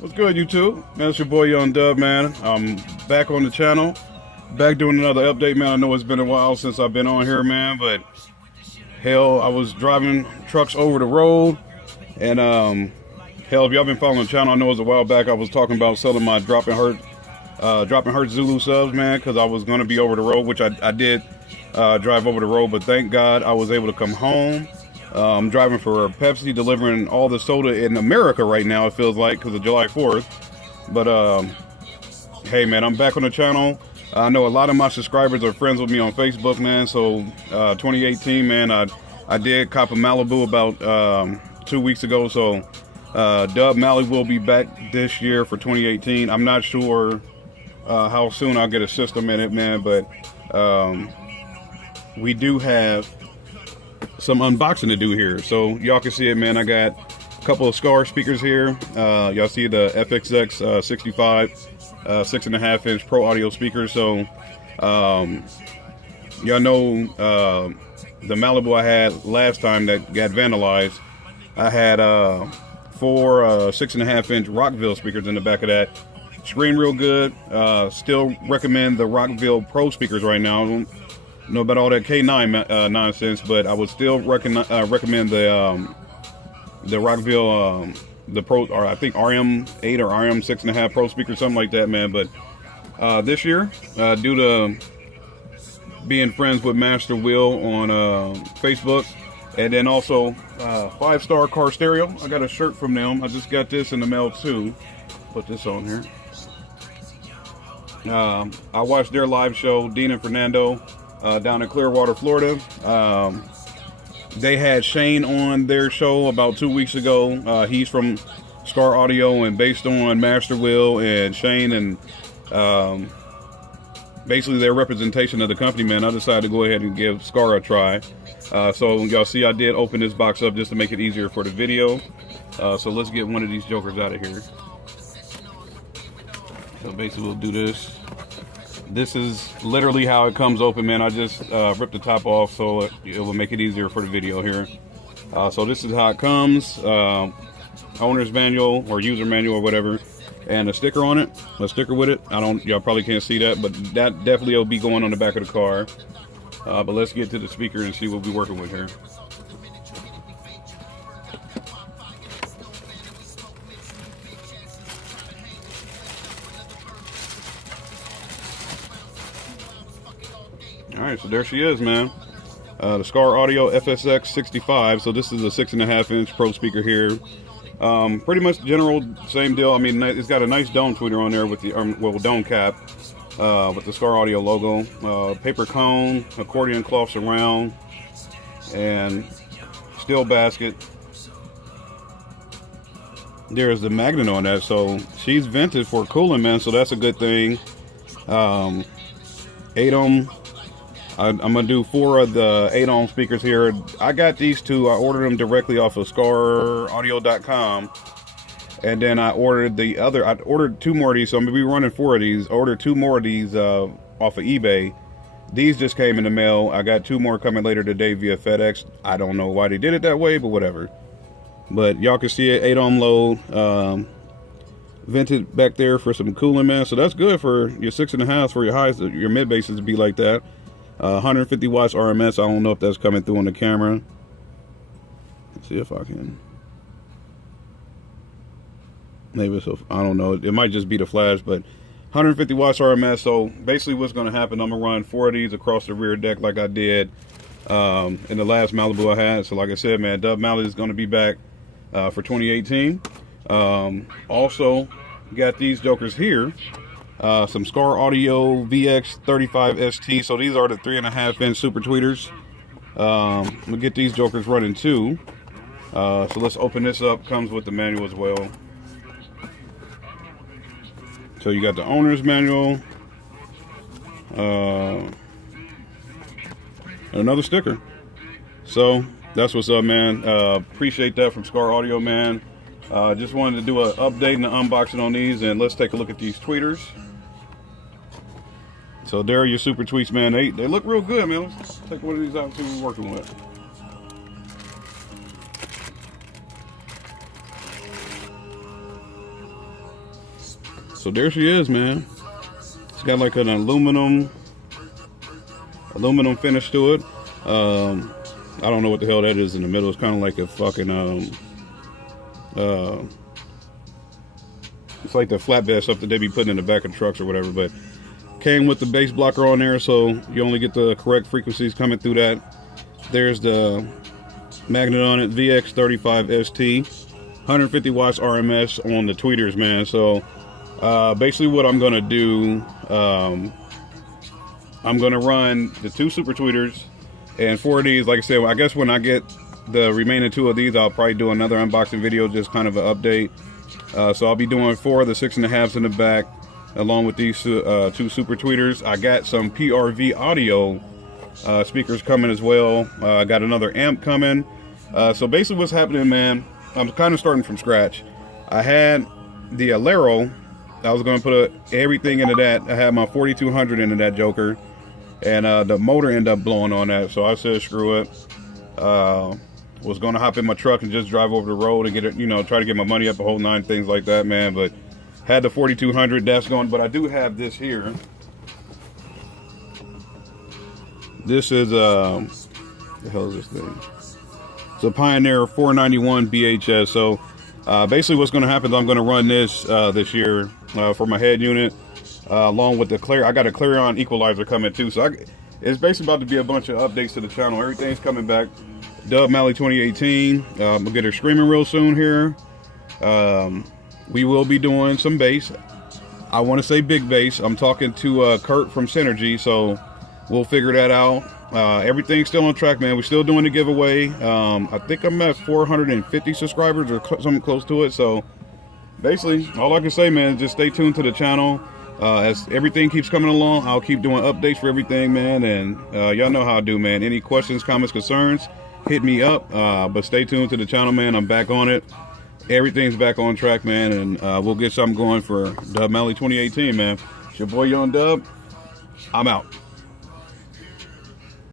What's good, YouTube? Man, it's your boy Young Dub, man. I'm back on the channel, back doing another update, man. I know it's been a while since I've been on here, man, but hell, I was driving trucks over the road, and hell, if y'all been following the channel, I know it was a while back I was talking about selling my Dropping Hurt Zulu subs, man, because I was going to be over the road, which I did drive over the road, but thank God I was able to come home. I'm driving for Pepsi, delivering all the soda in America right now, it feels like, because of July 4th. But, hey, man, I'm back on the channel. I know a lot of my subscribers are friends with me on Facebook, man. So, 2018, man, I did cop a Malibu about 2 weeks ago. So, Dub Mali will be back this year for 2018. I'm not sure how soon I'll get a system in it, man. But we do have some unboxing to do here, so y'all can see it, man. I got a couple of Skar speakers here. Y'all see the FSX65 6.5-inch Pro Audio speakers. So y'all know the Malibu I had last time that got vandalized. I had 4 6.5-inch Rockville speakers in the back of that. Screen real good. Still recommend the Rockville Pro speakers right now. Know about all that K9 nonsense, but I would still recommend the Rockville the Pro, or I think RM8 or RM6.5 Pro speaker, something like that, man. But this year, due to being friends with Master Will on Facebook, and then also 5-Star Car Stereo, I got a shirt from them. I just got this in the mail too. Put this on here. I watched their live show, Dean and Fernando, down in Clearwater, Florida. They had Shane on their show about 2 weeks ago. He's from Skar Audio, and based on Master Will and Shane and basically their representation of the company, man, I decided to go ahead and give Skar a try. So y'all see I did open this box up just to make it easier for the video. So let's get one of these jokers out of here. So basically we'll do this. This is literally how it comes open, man. I just ripped the top off so it will make it easier for the video here. So this is how it comes. Owner's manual or user manual or whatever, and a sticker on it, a sticker with it. Y'all probably can't see that, but that definitely will be going on the back of the car. But let's get to the speaker and see what we're working with here. Alright, so there she is, man. The Skar Audio FSX65. So this is a 6.5-inch Pro speaker here. Pretty much general same deal. I mean, it's got a nice dome tweeter on there with the dome cap with the Skar Audio logo. Paper cone, accordion cloth surround, and steel basket. There's the magnet on that, so she's vented for cooling, man. So that's a good thing. 8-ohm. I'm gonna do 4 of the 8-ohm speakers here. I got these 2. I ordered them directly off of ScarAudio.com, and then I ordered the other. I ordered 2 more of these, so I'm gonna be running 4 of these. I ordered 2 more of these off of eBay. These just came in the mail. I got 2 more coming later today via FedEx. I don't know why they did it that way, but whatever. But y'all can see it, 8-ohm load, vented back there for some cooling, man. So that's good for your 6.5 for your highs. Your mid basses to be like that. 150 watts RMS. I don't know if that's coming through on the camera. Let's see if I can. Maybe it's I don't know. It might just be the flash, but 150 watts RMS. So basically what's going to happen, I'm going to run 4 of these across the rear deck like I did in the last Malibu I had. So like I said, man, Dub Mali is going to be back for 2018. Also got these jokers here. Some Skar Audio VX35-ST. So these are the 3.5-inch super tweeters. We'll get these jokers running too. So let's open this up. Comes with the manual as well. So you got the owner's manual. And another sticker. So that's what's up, man. Appreciate that from Skar Audio, man. Just wanted to do an update and an unboxing on these, and let's take a look at these tweeters. So there are your super tweets, man. They look real good, man. Let's take one of these out and see what we're working with. So there she is, man. It's got like an aluminum finish to it. I don't know what the hell that is in the middle. It's kind of like a fucking it's like the flatbed stuff that they be putting in the back of trucks or whatever. But came with the bass blocker on there, so you only get the correct frequencies coming through that. There's the magnet on it, VX35-ST, 150 watts RMS on the tweeters, man. So basically what I'm gonna do, I'm gonna run the 2 super tweeters, and 4 of these, like I said, I guess when I get the remaining 2 of these, I'll probably do another unboxing video, just kind of an update. So I'll be doing 4 of the 6.5s in the back, along with these 2 super tweeters. I got some PRV audio speakers coming as well. I got another amp coming. So basically what's happening, man, I'm kind of starting from scratch. I had the Alero. I was going to put everything into that. I had my 4200 into that joker, and the motor ended up blowing on that. So I said, screw it. Was going to hop in my truck and just drive over the road and get it, you know, try to get my money up, the whole 9 things like that, man. But had the 4200, that's going. But I do have this here. This is the hell is this thing? It's a Pioneer 491 BHS. So basically what's going to happen is I'm going to run this this year for my head unit, along with the Clarion. I got a Clarion equalizer coming too. So it's basically about to be a bunch of updates to the channel. Everything's coming back. Dub Mally 2018. We'll get her screaming real soon here. We will be doing some bass. I want to say big bass. I'm talking to Kurt from Synergy, so we'll figure that out. Everything's still on track, man. We're still doing the giveaway. I think I'm at 450 subscribers or something close to it. So basically, all I can say, man, is just stay tuned to the channel. As everything keeps coming along, I'll keep doing updates for everything, man. And y'all know how I do, man. Any questions, comments, concerns, hit me up. But stay tuned to the channel, man. I'm back on it. Everything's back on track, man. And we'll get something going for Dub Mally 2018, man. It's your boy Young Dub. I'm out.